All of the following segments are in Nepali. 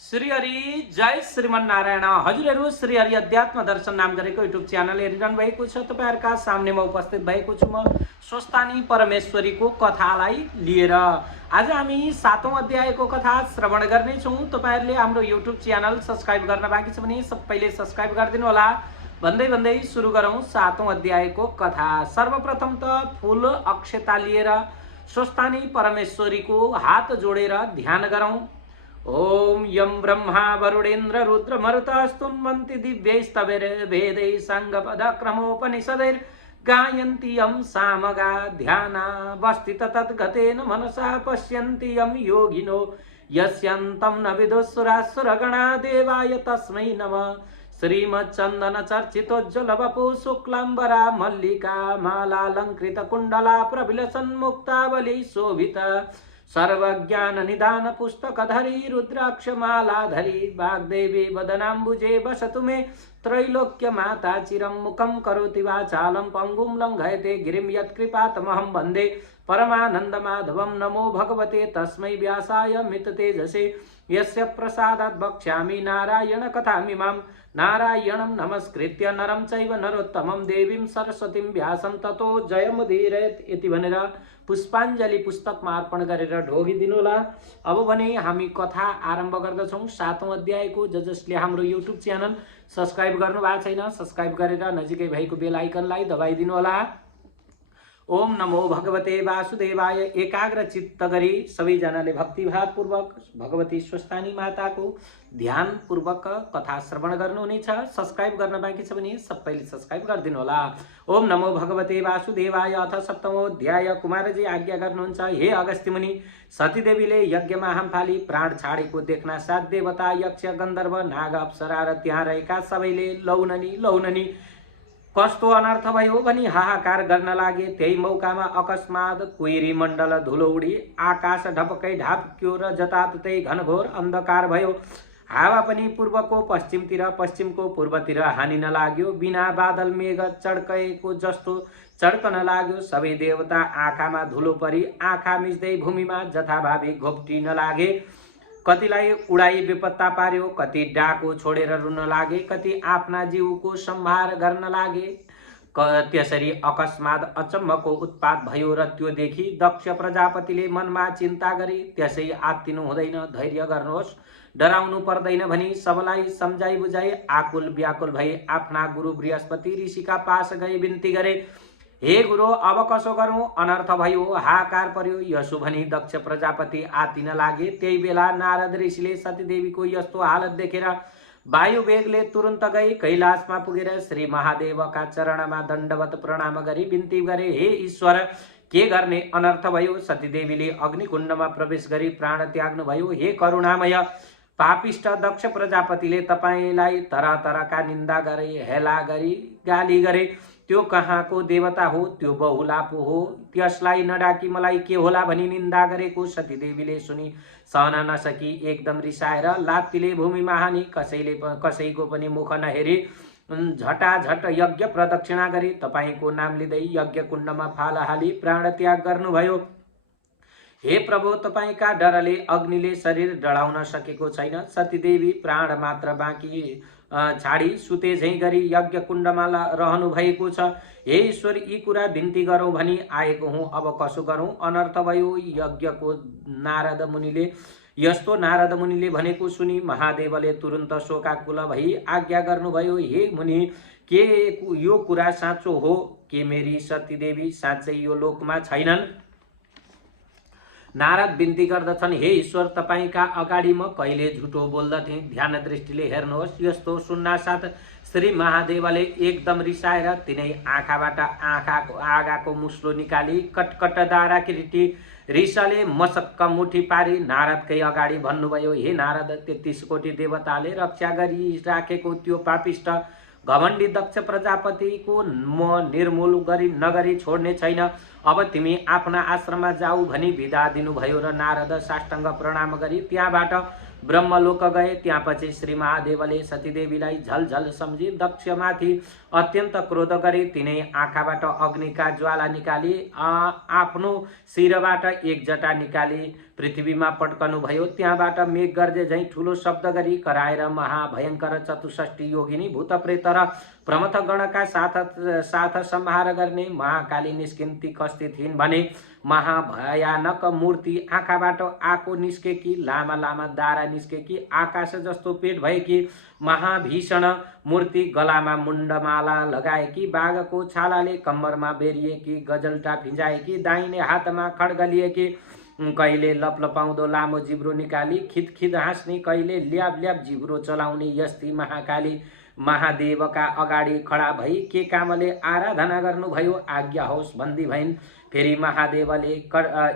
श्री हरि जय श्रीमन नारायण। हजुरहरू श्री हरि अध्यात्म दर्शन नाम गरेको युट्युब च्यानल हेरिरहनु भएको छ। तपाईहरुका सामनेमा उपस्थित भएको छु म स्वस्थानी परमेश्वरीको कथालाई लिएर। आज हामी 7औं अध्यायको कथा श्रवण गर्ने छौं। तपाईहरुले हाम्रो युट्युब च्यानल सब्स्क्राइब गर्न बाँकी छ भने सबैले सब्स्क्राइब गरिदिनु होला। भन्दै सुरु गरौं 7औं अध्यायको कथा। सर्वप्रथम त फूल अक्षता लिएर स्वस्थानी परमेश्वरीको हात जोडेर ध्यान गरौं। ओम यम ब्रह्मा वरुणेन्द्र रुद्र मरुतस्तुन्वन्ति दिव्यैस्तवेदैः सांगपदक्रमोपनिषदैर् गायन्ति यं सामगा ध्यानावस्थित तद्गतेन मनसा पश्यन्ति यं योगिनो यस्यन्तं न विदुःसुरासुरगणा देवाय तस्मै नमः। श्रीमच्चन्दन चर्चितोज्ज्वल वपु शुक्लाम्बरा मल्लिका मालालंकृत कुण्डला प्रविलसन्मुक्तावली शोभिता सर्वज्ञान निदान पुस्तकधरी रुद्राक्षमालाधरी वाग्देवी वदनाम्बुजे वसतु मे त्रैलोक्य माता चिरं मुखं करोति वाचालं पंगुं लंघयते गिरिं यत्कृपातमहं वन्दे परमानंद माधवं। नमो भगवते तस्मै व्यासाय मिततेजसे यस्य प्रसादात् वक्ष्यामि नारायण कथामिमां। नारायणं नमस्कृत्य नरं चैव नरोत्तमं देवीं सरस्वतीं व्यासं ततो जयमुदीरयेत् इति भनेर पुष्पाञ्जलि पुस्तकमा अर्पण गरेर ढोगिदिनु होला। अब भने हामी कथा आरम्भ गर्दछौं 7औं अध्यायको। जसले हाम्रो युट्युब च्यानल सब्स्क्राइब गर्नु भएको छैन सब्स्क्राइब गरेर नजिकै भएको बेल आइकनलाई दबाइदिनु होला। ओम नमो भगवते वासुदेवाय। एकाग्र चित्त गरी सबैजनाले भक्तिभावपूर्वक भगवती स्वस्थानी माताको ध्यान पूर्वक कथा श्रवण गर्नुहुनेछ। सब्स्क्राइब गर्न बाँकी छ भने सबैले सब्स्क्राइब गरिदिनु होला। ओम नमो भगवते वासुदेवाय। अथ 7औं अध्याय। कुमारजी आज्ञा गर्नुहुन्छ, हे अगस्त्य मुनि, सतीदेवीले यज्ञमा हामफाली प्राण छाडेको देख्न सात देवता यक्ष गन्धर्व नाग अप्सरा र त्यहाँ रहेका सबैले लौननी कस्तो अनर्थ भयो भनी हाहाकार गर्न लागे। त्यही मौकामा अकस्मात कुइरी मण्डल धुलो उडी आकाश ढपकै ढाप्क्यो र जताततै घनघोर अन्धकार भयो। हावा पनि पूर्वको पश्चिमतिर पश्चिमको पूर्वतिर हानिन लाग्यो। बिना बादल मेघ चड्कएको जस्तो चड्कन लाग्यो। सबै देवता आँखामा धुलो परी आँखा मिच्दै भूमिमा जथाभावी घोप्टिन लागे। कतिलाई उडाई बेपत्ता पार्यो, कति डाको छोडेर रुन लागे, कति आफ्ना जीवको संहार गर्न लागे। त्यसरी अकस्मात अचम्मको उत्पात भयो र त्यो देखि दक्ष प्रजापतिले मनमा चिन्ता गरे, त्यसै आत्तिनु हुँदैन, धैर्य गर्नुहोस्, डराउनु पर्दैन भनी सबलाई सम्झाइ बुझाइ आकुल व्याकुल भई आफ्ना गुरु बृहस्पति ऋषिका पास गए बिन्ती गरे। हे गुरु, अब कसो गरौं, अनर्थ भयो, हाहाकार पर्यो। यसो भनी दक्ष प्रजापति आतिन लागे। त्यही बेला नारद ऋषिले सतीदेवीको यस्तो हालत देखेर वायु वेगले तुरन्त गई कैलाशमा पुगेर श्री महादेवका चरणमा दण्डवत प्रणाम गरी बिन्ती गरे, हे ईश्वर, के गर्ने अनर्थ भयो। सतीदेवीले अग्निकुण्डमा प्रवेश गरी प्राण त्याग्नु भयो। हे करुणामय पापिष्ट दक्ष प्रजापतिले तपाईलाई तरह तरहका निन्दा गरे, हेला गरी गाली गरे। त्यो कहाँको देवता हो, त्यो बहुला पो हो, त्यसलाई नडाकी मलाई के होला भनी निन्दा गरेको सतीदेवीले सुनि सहन नसकी एकदम रिसाएर लात्तीले भूमिमा हानी कसैको पनि मुख नहेरी झटाझट यज्ञ प्रदक्षिणा गरी तपाईको नाम लिँदै यज्ञ कुण्डमा फाल हाली प्राण त्याग गर्नुभयो। हे प्रभु, तपाईका डरले अग्निले शरीर डढाउन सकेको छैन। सतीदेवी प्राण मात्र बाँकी छाडी सुते झैं गरी यज्ञ कुण्डमा रहनु भएको छ। हे ईश्वर, यी कुरा बिन्ती गरौं भनी आएको हुँ, अब कसो गरौं, अनर्थ भयो। यज्ञको नारद मुनिले भनेको सुनि महादेवले तुरन्त शोकाकुल भई आज्ञा गर्नुभयो, हे मुनि, के यो कुरा साँचो हो के मेरी सतीदेवी साँच्चै यो लोकमा छैनन्? नारद बिन्ती गर्दछन्, हे ईश्वर, तपाईका अगाडि म कहिले झुटो बोल्दथे, ध्यान दृष्टिले हेर्नुहोस्। यस्तो सुन्नासाथ श्री महादेवले एकदम रिसाएर तिनै आँखाबाट आगाको मुस्लो निकाली कटकटदारा किरीटी रिसले मसक्क मुठी पारी नारदकै अगाडि भन्नुभयो, हे नारद, 33 कोटी देवताले रक्षा गरी राखेको त्यो पापिष्ट घमण्डी दक्ष प्रजापतिको म निर्मूल नगरी छोड्ने छैन। अब तिमी आफ्ना आश्रममा जाऊ भनी बिदा दिनुभयो र नारद साष्टाङ्ग प्रणाम गरी त्यहाँबाट ब्रह्मलोक गए। त्यसपछि श्री महादेवले सतीदेवीलाई झलझल सम्झी दक्षमाथि अत्यन्त क्रोध गरे। तिनै आँखाबाट अग्निका ज्वाला निकाली आफ्नो शिरबाट एक जटा निकाली पृथ्वीमा पड्कनुभयो। त्यहाँबाट मेघ गर्जे झैँ ठुलो शब्द गरी कराएर महाभयङ्कर 64 योगिनी भूत प्रेत र प्रमथ गणका साथ संहार गर्ने महाकाली निस्किन्ती कस्ती थिइन् भने महाभयानक मूर्ति आँखाबाट आँको निस्केकी, लामा लामा दारा निस्केकी, आकाश जस्तो पेट भएकी महाभीषण मूर्ति, गलामा मुण्डमाला लगाएकी, बाघको छालाले कम्मरमा बेरिएकी, गजल्टा भिजाएकी, दाहिने हातमा खड्ग लिएकी, कहिले लपलपाउँदो लामो जिब्रो निकाली खिदखिद हाँस्ने, कहिले ल्याब ल्याब जिब्रो चलाउने यस्ती महाकाली महादेवका अगाडि खडा भई के कामले आराधना गर्नुभयो आज्ञा होस् भन्दी भइन्। फेरि महादेवले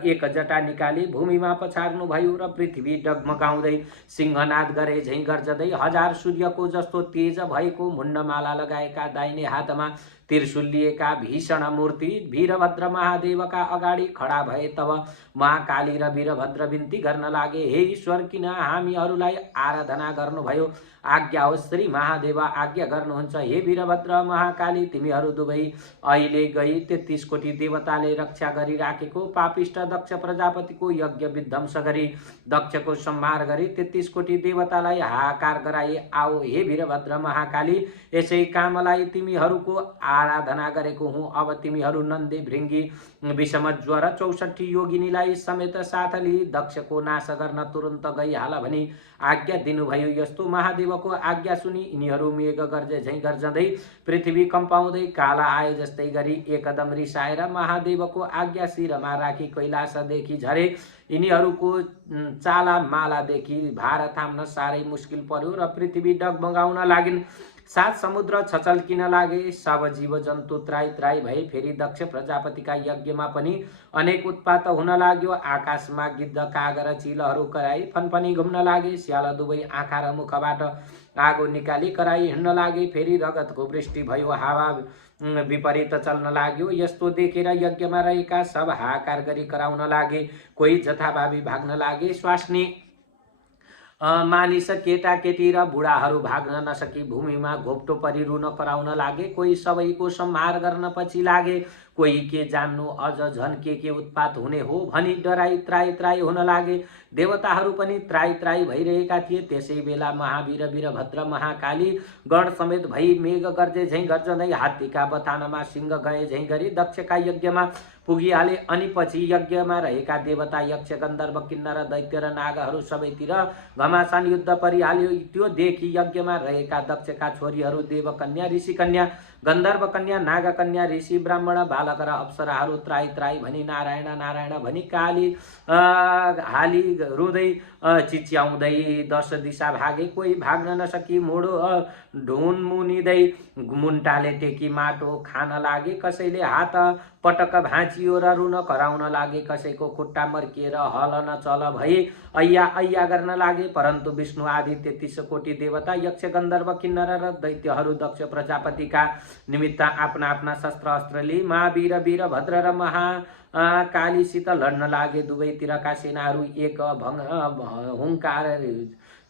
एक जटा निकाली भूमिमा पछार्नुभयो र पृथ्वी डगमगाउँदै सिंहनाद गरे झैँ गर्जदै 1000 सूर्यको जस्तो तेज भएको मुण्डमाला लगाएका, दाहिने हातमा त्रिशूल लिएका भीषण मूर्ति वीरभद्र महादेवका अगाडि खडा भए। तब महाकाली र वीरभद्र बिन्ती गर्न लागे, हे ईश्वर किन हामीहरूलाई आराधना गर्नुभयो, आज्ञा होस् श्री महादेव आज्ञा गर्नुहुन्छ। हे वीरभद्र महाकाली तिमीहरू दुवै अहिले गई 33 कोटी देवताले रक्षा गरिराखेको पापिष्ट दक्ष प्रजापतिको यज्ञ विध्वंस गरी दक्षको संहार गरी 33 कोटी देवतालाई हाहाकार गराए। आओ हे वीरभद्र महाकाली, यसै कामलाई तिमीहरूको आराधना गरेको हुँ। अब तिमीहरू नन्दी भृङ्गी विषम ज्वर 64 योगिनीलाई समेत साथ लिई दक्षको नाश गर्न तुरन्त गइहाल भनी आज्ञा दिनुभयो। यस्तो महादेवको आज्ञा सुनि यिनीहरू मेघ गर्जे झैँ गर्जँदै पृथ्वी कम्पाउँदै काला आए जस्तै गरी एकदम रिसाएर महादेवको आज्ञा शिरमा राखी कैलाशदेखि झरे। यिनीहरूको चाला मालादेखि भार थाम्न साह्रै मुस्किल पर्यो र पृथ्वी डगमगाउन लागिन्। 7 समुद्र छचल्किन लागे, सब जीव जन्तु त्राई त्राई भए। फेरि दक्ष प्रजापतिका यज्ञमा पनि अनेक उत्पात हुन लाग्यो। आकाशमा गिद्ध काग र चिलहरू कराई फनफनी घुम्न लागे। स्याल दुवै आँखा र मुखबाट आगो निकाली कराई हिँड्न लागे। फेरि रगतको वृष्टि भयो, हावा विपरीत चल्न लाग्यो। यस्तो देखेर यज्ञमा रहेका सब हाहाकार गरी कराउन लागे। कोही जथाभावी भाग्न लागे। स्वास्नी मानिस केटाकेटी र बुढाहरू भाग्न नसकी भूमिमा घोप्टो परि रुन कराउन लागे। कोही सबैको संहार गर्न पछि लागे। कोही के जान्नु अझ झन् के उत्पात हुने हो भनी डराई त्राई त्राई हुन लागे। देवताहरू पनि त्राई त्राई भइरहेका थिए। त्यसै बेला महावीर वीरभद्र महाकाली गण समेत भई मेघ गर्जे झैँ गर्जँदै हात्तीका बथानमा सिंह गए झैँ गरी दक्षका यज्ञमा पुगिहाले। अनि पछि यज्ञमा रहेका देवता यक्ष गन्धर्व किन्नर दैत्य र नागहरू सबैतिर घमासान युद्ध परिहाल्यो। त्यो देखि यज्ञमा रहेका दक्षका छोरीहरू देवकन्या, ऋषिकन्या, गन्धर्व कन्या, नागकन्या, ऋषि, ब्राह्मण, बालक र अप्सराहरू त्राई त्राई भनी नारायण नारायण भनी काली हाली रुँदै चिच्याउँदै 10 दिशा भागे। कोही भाग्न नसकी मोडो ढुन मुनिँदै मुन्टाले टेकी माटो खान लागे। कसैले हात पटक भाँचियो र रुन कराउन लागे। कसैको खुट्टा मर्किएर हल नचल भई ऐया ऐया गर्न लागे। परन्तु विष्णु आदि 33 कोटी देवता यक्ष गन्धर्व किन्नर र दैत्यहरू दक्ष प्रजापतिका निमित्त आफ्ना आफ्ना शस्त्र अस्त्र लिई महावीर वीरभद्र र महाकालीसित लड्न लागे। दुवैतिरका सेनाहरू एक हुङ्कार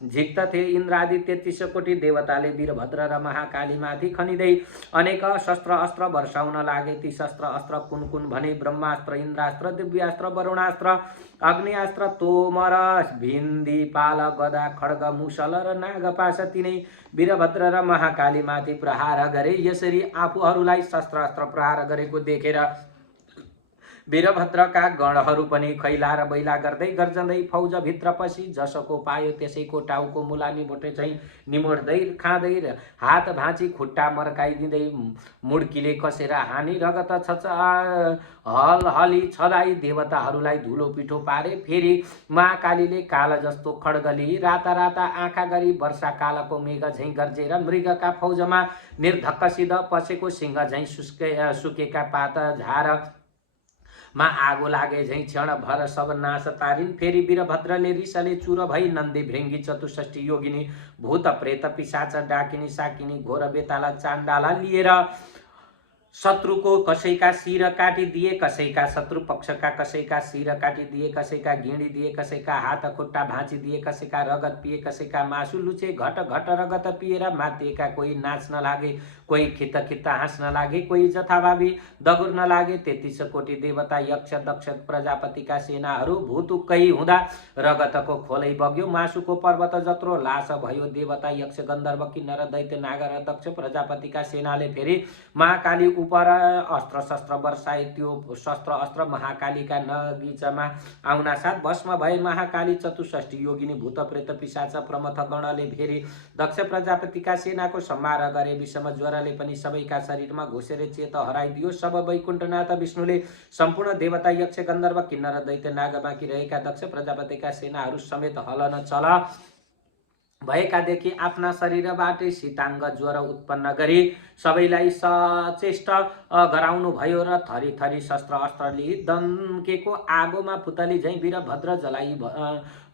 झिक्दथे। इन्द्रादि 33 कोटी देवताले वीरभद्र र महाकालीमाथि खनिँदै अनेक शस्त्र अस्त्र वर्षाउन लागे। ती शस्त्र अस्त्र कुन कुन भने ब्रह्मास्त्र, इन्द्रास्त्र, दिव्यास्त्र, वरुणास्त्र, अग्नियास्त्र, तोमर, भिन्दी, पाल, गदा, खड्ग, मुसल र नागपाश तिनै वीरभद्र र महाकालीमाथि प्रहार गरे। यसरी आफूहरूलाई शस्त्र अस्त्र प्रहार गरेको देखेर वीरभद्रका गणहरू पनि खैला र बैला गर्दै गर्जँदै फौजभित्र पसी जसको पायो त्यसैको टाउको मुलानी बोटे चाहिँ निमोड्दै खाँदै हात भाँची खुट्टा मर्काइदिँदै मुड्कीले कसेर हानी रगत हलहली छलाई देवताहरूलाई धुलो पिठो पारे। फेरि महाकालीले काल जस्तो खड्ग लिई राता राता आँखा गरी वर्षा कालको मेघ झैँ गर्जेर मृगका फौजमा निर्धक्कसित पसेको सिंह झैँ सुकेका पात झार मा आगो लागे झैँ क्षण भर सब नाश पारिन्। फेरि वीरभद्रले रिसले चुर भई नन्दी भृङ्गी 64 योगिनी भूत प्रेत पिशाच डाकिनी साकिनी घोर बेताला चाण्डाला लिएर शत्रुको कसैका शिर काटिदिए, कसैका शत्रु पक्षका कसैका शिर काटिदिए, कसैका गिँडिदिए, कसैका हात खुट्टा भाँचिदिए, कसैका रगत पिए, कसैका मासु लुचे, घट घट रगत पिएर मातिएका कोही नाच्न लागे, कोही खित्त खित्त हाँस्न लागे, कोही जथाभावी दगुर्न लागे। 33 कोटी देवता यक्ष दक्ष प्रजापतिका सेनाहरू भूतुक्कै हुँदा रगतको खोलै बग्यो, मासुको पर्वत जत्रो लास भयो। देवता यक्ष गन्धर्व किन्नर दैत्य नागर दक्ष प्रजापतिका सेनाले फेरि महाकाली उपर अस्त्र शस्त्र वर्षाए। त्यो शस्त्र अस्त्र महाकालीका नगिचमा आउनासाथ भस्म भए। महाकाली चतुष्ठी योगिनी भूत प्रेत पिशाच प्रमथ गणले फेरि दक्ष प्रजापतिका सेनाको संहार गरे। विषम ज्वरले पनि सबैका शरीरमा घुसेर चेत हराइदियो। सब वैकुण्ठनाथ विष्णुले सम्पूर्ण देवता यक्ष गन्धर्व किन्नर दैत्य नाग बाँकी रहेका दक्ष प्रजापतिका सेनाहरू समेत हलन चल भएका देखि आफ्ना शरीरबाटै शीताङ्ग ज्वरो उत्पन्न गरी सबैलाई सचेष्ट गराउनु भयो र थरी थरी शस्त्र अस्त्र लिई दन्केको आगोमा पुतली झैँ वीरभद्र जलाई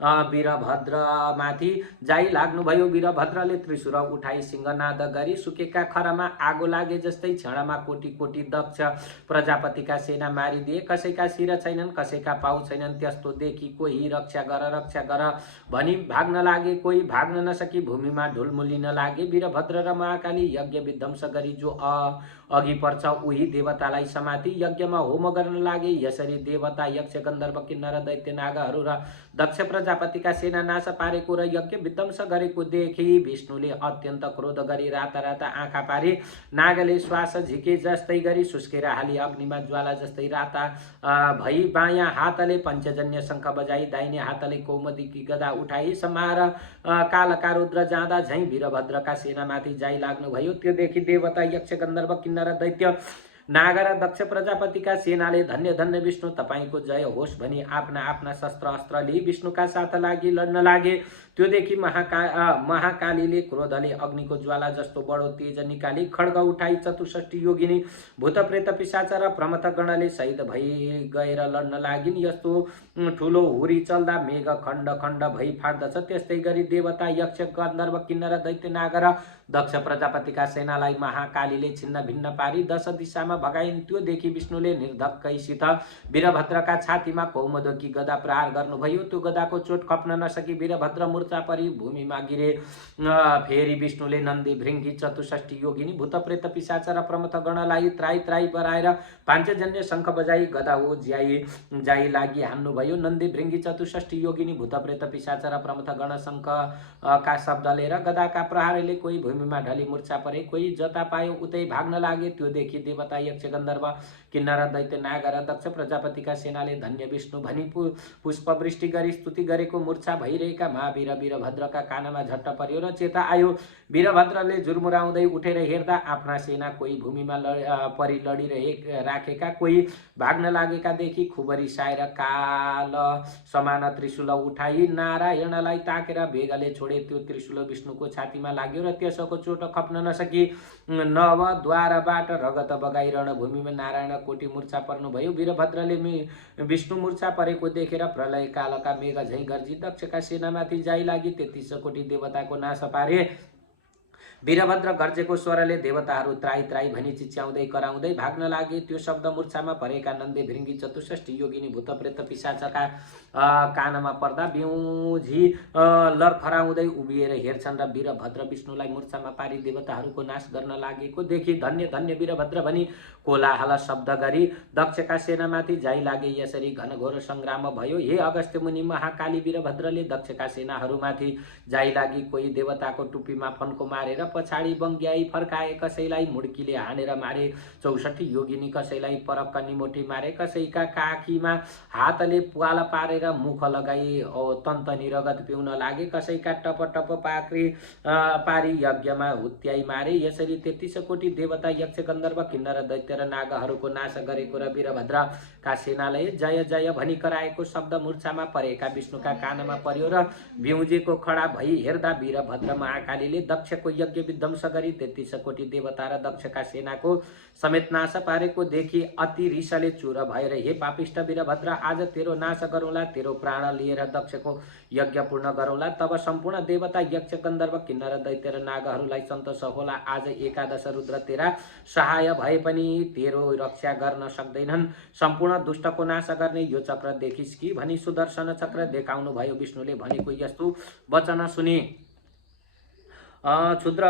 वीरभद्रमाथि जाई लाग्नुभयो। वीरभद्रले त्रिशूल उठाई सिंहनाद गरी सुकेका खरमा आगो लागे जस्तै क्षणमा कोटी कोटी दक्ष प्रजापतिका सेना मारिदिए। कसैका शिर छैनन्, कसैका पाउ छैनन्। त्यस्तो देखि कोही रक्षा गर भनी भाग्न लागे, कोही भाग्न नसकी भूमिमा ढुलमुलिन लागे। वीरभद्र र महाकाली यज्ञ विध्वंस गरी जो अघि पर्छ उही देवतालाई समाति यज्ञमा होम गर्न लागे। यसरी देवता यक्ष गन्धर्व किन्नर दैत्य नागहरू र दक्ष प्रजापतिका सेना नाश पारेको र यज्ञ विध्वंस गरेको देखि विष्णुले अत्यन्त क्रोध गरी राता राता आँखा पारे। नागले श्वास झिके जस्तै गरी सुस्केर हाली अग्निमा ज्वाला जस्तै राता भई बायाँ हातले पञ्चजन्य शङ्ख बजाई दाहिने हातले कौमुदीकी गदा उठाई समार कालका रुद्र जाँदा झैँ वीरभद्रका सेनामाथि जाई लाग्नुभयो। त्यो देखि देवता यक्ष गन्धर्व किन्नर दैत्य नागर दक्ष प्रजापतिका सेनाले धन्य धन्य विष्णु तपाईको जय होस् भनी आफ्ना आफ्ना शस्त्र अस्त्र लिई विष्णुका साथ लागि लड्न लागे। त्यो देखि महाकालीले क्रोधले अग्निको ज्वाला जस्तो बडो तेज निकाली खड्ग उठाई चतुष्ठी योगिनी भूत प्रेत पिशाच र प्रमथ गणले शहीद भई गएर लड्न लागिन्। यस्तो ठुलो हुरी चल्दा मेघ खण्ड खण्ड भई फाट्दछ। त्यस्तै गरी देवता यक्ष गन्धर्व किन्नर दैत्य नागर दक्ष प्रजापतिका सेनालाई महाकालीले छिन्न भिन्न पारी 10 दिशामा भगाइन्। त्यो देखि विष्णुले निर्धक्कैसित वीरभद्रका छातीमा कौमुदकी गदा प्रहार गर्नुभयो। त्यो गदाको चोट खप्न नसकी वीरभद्र मूर्छा परी भूमिमा गिरे। फेरि विष्णुले नन्दी भृङ्गी चतुष्ठी योगिनी भूत प्रेत पिशाच र प्रमथ गणलाई त्राई त्राई बराएर पाञ्चजन्य शङ्ख बजाई गदा हो जाई लागि हान्नुभयो। नन्दी भृङ्गी चतुष्ठी योगिनी भूत प्रेत पिशाच र प्रमथ गण शङ्ख का शब्दले र गदाका प्रहारले कोही भूमिमा ढली मूर्छा परे, कोही जता पायो उतै भाग्न लागे। त्यो देखि देवता यक्ष गन्धर्व किन्नर दैत्य नागर दक्ष प्रजापतिका सेनाले धन्य विष्णु भनी पुष्पवृष्टि गरी स्तुति गरेको मूर्छा भइरहेका महावीर वीरभद्रका कानमा झट्ट पर्यो र चेता आयो। वीरभद्रले जुर्मुराउँदै उठेर हेर्दा आफ्ना सेना कोही भूमिमा परि राखेका, कोही भाग्न लागेका देखि खुबरी साएर काल समान त्रिशूल उठाई नारायणलाई ताकेर वेगले छोडे। त्यो त्रिशूल विष्णुको छातीमा लाग्यो र त्यसको चोट खप्न नसकी नवद्वारबाट रगत बगाई रणभूमिमा नारायण कोटी मूर्छा पर्नुभयो। वीरभद्रले विष्णु मूर्छा परेको देखेर प्रलय कालका मेघ झैँ गर्जी दक्षका सेनामाथि जाई लागि 33 कोटी देवताको नाश पारे। वीरभद्र गर्जेको स्वरले देवताहरू त्राई त्राई भनी चिच्याउँदै कराउँदै भाग्न लागे। त्यो शब्द मूर्छामा परेका नन्दी भृङ्गी चतुष्ठी योगिनी भूत प्रेत पिशाचका कानमा पर्दा बिउझी लरखराउँदै उभिएर हेर्छन् र वीरभद्र विष्णुलाई मूर्छामा पारी देवताहरूको नाश गर्न लागेको देखि धन्य धन्य वीरभद्र भनी कोलाहल शब्द गरी दक्षका सेनामाथि जाई लागे। यसरी घनघोर सङ्ग्राम भयो। हे अगस्त्य मुनि, महाकाली वीरभद्रले दक्षका सेनाहरूमाथि जाई लागि कोही देवताको टुप्पीमा फन्को मारेर पछाडि बङ्ग्याई फर्काए, कसैलाई मुड्कीले हानेर मारे। 64 योगिनी कसैलाई परक्क निमोठी मारे, कसैका काखीमा हातले पुवाल पारेर मुख लगाई तन्तनी रगत पिउन लागे, कसैका टप टप पारी यज्ञमा हुत्याई मारे। यसरी 33 कोटी देवता यक्ष गन्धर्व किन्नर दैत्य र नागहरूको नाश गरेको र वीरभद्रका सेनाले जय जय भनी कराएको शब्द मूर्छामा परेका विष्णुका कानमा पर्यो र भ्युजेको खडा भई हेर्दा वीरभद्र महाकालीले दक्षको यज्ञ के विध्वंस गरी 33 कोटी देवता र दक्षका सेनाको समेत नाश पारेको देखि अति रिसले चुर भएर हे पापिष्ट वीरभद्र आज तेरो नाश गरौँला, तेरो प्राण लिएर दक्षको यज्ञ पूर्ण गरौँला। तब सम्पूर्ण देवता यक्ष गन्धर्व किन्नर दैत्य र नागहरूलाई सन्तोष होला। आज एकादश रुद्र तेरा सहाय भए पनि तेरो रक्षा गर्न सक्दैनन्। सम्पूर्ण दुष्टको नाश गर्ने यो चक्र देखिस् कि भनी सुदर्शन चक्र देखाउनु भयो। विष्णुले भनेको यस्तो वचन सुने क्षुद्र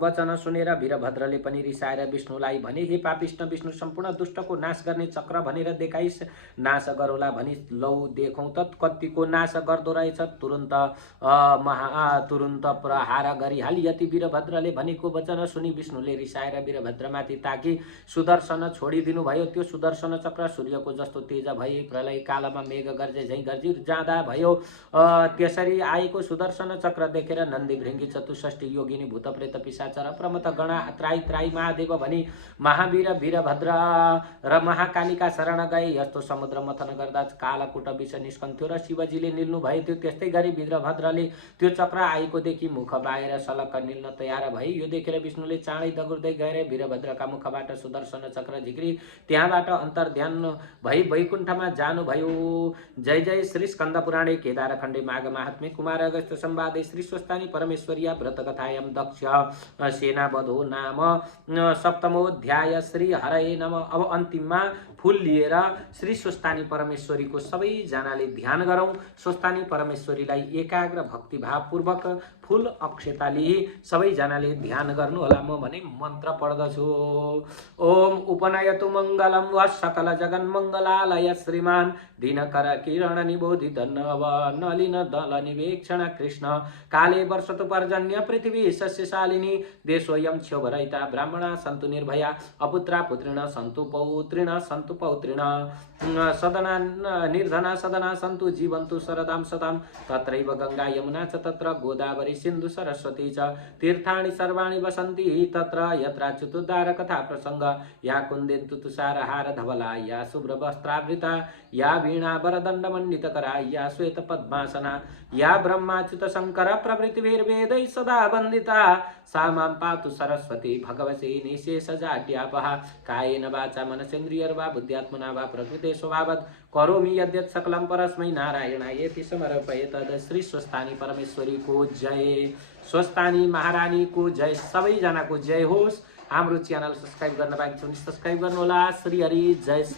वचन सुनेर वीरभद्रले पनि रिसाएर विष्णुलाई भने हे पापिष्ट विष्णु सम्पूर्ण दुष्टको नाश गर्ने चक्र भनेर देखाइस्, नाश गरौँला भनी लौ देखौँ त कतिको नाश गर्दो रहेछ। तुरुन्त प्रहार गरिहाल। यति वीरभद्रले भनेको वचन सुनि विष्णुले रिसाएर वीरभद्रमाथि ताकी सुदर्शन छोडिदिनु भयो। त्यो सुदर्शन चक्र सूर्यको जस्तो तेज भई प्रलय कालमा मेघ गर्जे झैँ गर्जी जाँदा भयो। त्यसरी आएको सुदर्शन चक्र देखेर नन्दी भृङ्गी चतुष्ठी योगिनी भूत प्रेत पिशाच र प्रमथ गणा त्राई त्राई महादेव भनी महावीर वीरभद्र र महाकालिका शरण गए। यस्तो समुद्र मथन गर्दा कालकुट विष निस्कन्थ्यो र शिवजीले निल्नु भए थियो। त्यस्तै गरी वीरभद्रले त्यो चक्र आएको देखि मुख बाहिर सलक्क निल्न तयार भए। यो देखेर विष्णुले चाँडै दगुर्दै गएर वीरभद्रका मुखबाट सुदर्शन चक्र झिक्री त्यहाँबाट अन्तर्ध्यान भई वैकुण्ठमा जानुभयो। जय जय श्री स्कन्द पुराणे केदारखण्डे माघ महात्म्य कुमार अगस्त्य संवादे श्री स्वस्तानी परमेश्वरिया व्रतकथायां दक्ष सेनावधो नाम सप्तमोऽध्याय। श्री हरये नम। अब अन्तिममा फूल लिएर श्री स्वस्तानी परमेश्वरीको सबैजनाले ध्यान गरौँ। स्वस्तानी परमेश्वरीलाई एकाग्र भक्तिभावपूर्वक फूल अक्षता लिई सबैजनाले ध्यान गर्नु होला। म भने मन्त्र पढ्दछु। ओम उपनयतु मङ्गलं वा सकल जगन्मङ्गलालय श्रीमान दिनकर किरण निबोधित नव नलिन दल निवेक्षण कृष्ण काले वर्षतु पर्जन्य पृथ्वी सस्यशालिनी देशोऽयं क्षोभरहिता ब्राह्मणा सन्तु निर्भया अपुत्रा पुत्रिण सन्तु पौत्रिण सन्तु पौत्रिण सदना निर्धना सदना सन्तु जीवन्तु शरदां सदां। तत्रैव गंगा यमुना च तत्र गोदावरी सिन्धु सरस्वती च तीर्थानि सर्वाणि वसन्ति तत्र यत्राच्युतोद्धार कथा प्रसंग या कुन्देन्तु तुषारहार धवला या शुभ्रवस्त्रावृता या वीणा वरदण्डमण्डितकरा या श्वेत पद्मासना या ब्रह्माच्युत शंकर प्रभृतिभिर्वेदैः सदा वन्दिता सा मां पातु सरस्वती भगवती निशेषजाड्यापहा कायेन वाचा मनसेन्द्रियर्वा बुद्ध्यात्मना वा प्रकृते स्वभावत् करोमि यद्यत् सकलं परस्मै नारायणायेति समर्पये। तद श्री स्वस्तानी परमेश्वरी को जय, स्वस्तानी महारानी को जय, सबैजनाको जय होस्। हाम्रो च्यानल सब्स्क्राइब गर्न बाँकी छ भने सब्स्क्राइब गर्नुहोला। श्री हरि जय।